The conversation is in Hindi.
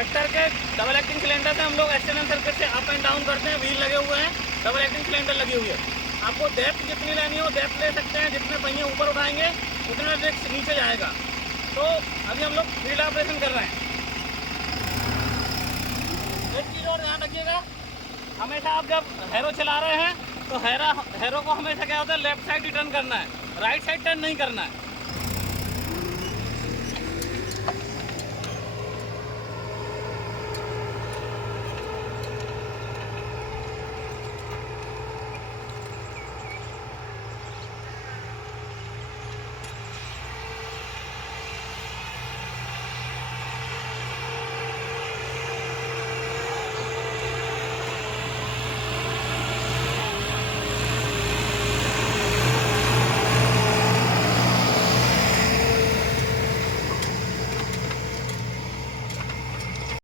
ट्रैक्टर के डबल एक्टिंग सिलेंडर से हम लोग एक्सटर्नल सर्किट से अप एंड डाउन करते हैं। व्हील लगे हुए हैं, डबल एक्टिंग सिलेंडर लगी हुई है। आपको डेप्थ जितनी लेनी हो डेप्थ ले सकते हैं, जितने पहिए ऊपर उठाएंगे उतना रिस्क नीचे जाएगा। तो अभी हम लोग फील्ड ऑपरेशन कर रहे हैं। एक चीज़ और ध्यान रखिएगा, हमेशा आप जब हैरो चला रहे हैं तो हैरो को हमेशा क्या होता है, लेफ्ट साइड ही टर्न करना है, राइट साइड टर्न नहीं करना है।